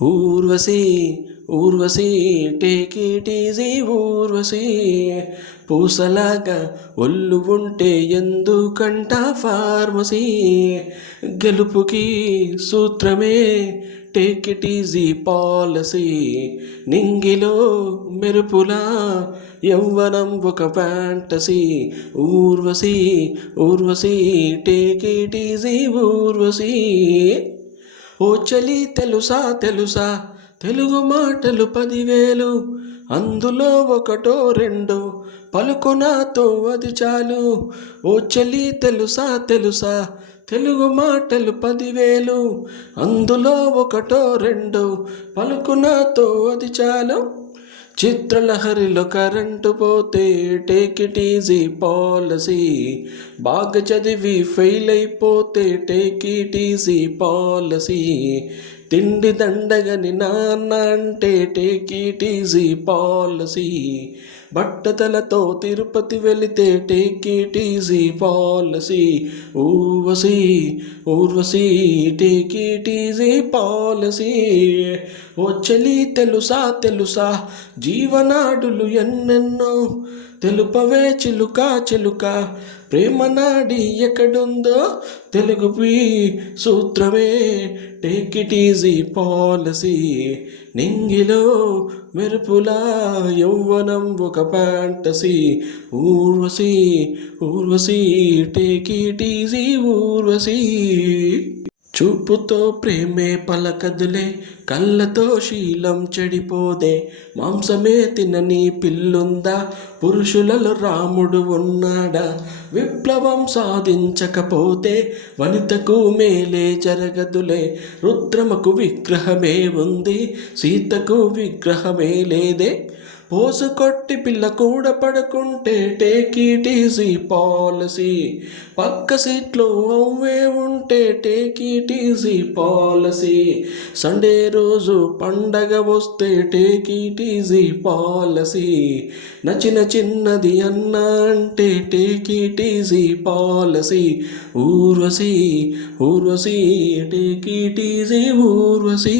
Urvashi Urvashi take it easy Urvashi పూసలాగా ఒళ్ళు ఉంటే ఎందుకంట ఫార్మసీ గెలుపుకి సూత్రమే టేక్ ఇట్ ఈజీ పాలసీ నింగిలో మెరుపులా యవ్వనం ఒక fantasy Urvashi Urvashi take it easy Urvashi ఓ చలి తెలుసా తెలుసా తెలుగు మాటలు 10,000 అందులో ఒకటో రెండో పలుకు నాతో అది చాలు. ఓ చలి తెలుసా తెలుసా తెలుగు మాటలు 10,000 అందులో ఒకటో రెండో పలుకు నాతో అది చాలు. చిత్రలహరిలో కరెంటు పోతే టేక్ ఇట్ ఈజీ పాలసీ బాగా చదివి ఫెయిల్ అయిపోతే టేక్ ఇట్ ఈజీ పాలసీ తిండి దండగని నాన్న అంటే టేక్ ఇట్ ఈజీ పాలసీ బట్టతలతో తిరుపతి వెళితే take it easy policy Urvashi Urvashi take it easy policy ఓ చలి తెలుసా తెలుసా జీవనాడులు ఎన్నెన్నో తెలుపవే చిలుక చిలుక ప్రేమ నాడి ఎక్కడుందో తెలుగుపి సూత్రమే టేక్ ఇట్ ఈజీ పాలసీ నింగిలో మెరుపులా యౌవనం ఒక fantasy Urvashi Urvashi take it easy Urvashi చూపుతో ప్రేమే పలకదులే కళ్ళతో శీలం చెడిపోదే మాంసమే తినని పిల్లుందా పురుషులలో రాముడు ఉన్నాడా విప్లవం సాధించకపోతే వనితకు మేలే జరగదులే రుద్రమకు విగ్రహమే ఉంది సీతకు విగ్రహమే లేదే పోసు కొట్టి పిల్ల కూడా పడుకుంటే టేక్ ఇట్ ఈజీ పాలసీ పక్క సీట్లో అవ్వే ఉంటే take it easy policy Sunday రోజు పండగ వస్తే టేక్ ఇట్ ఈజీ పాలసీ నచ్చిన చిన్నది అన్నా అంటే take it easy policy Urvashi Urvashi take it easy Urvashi.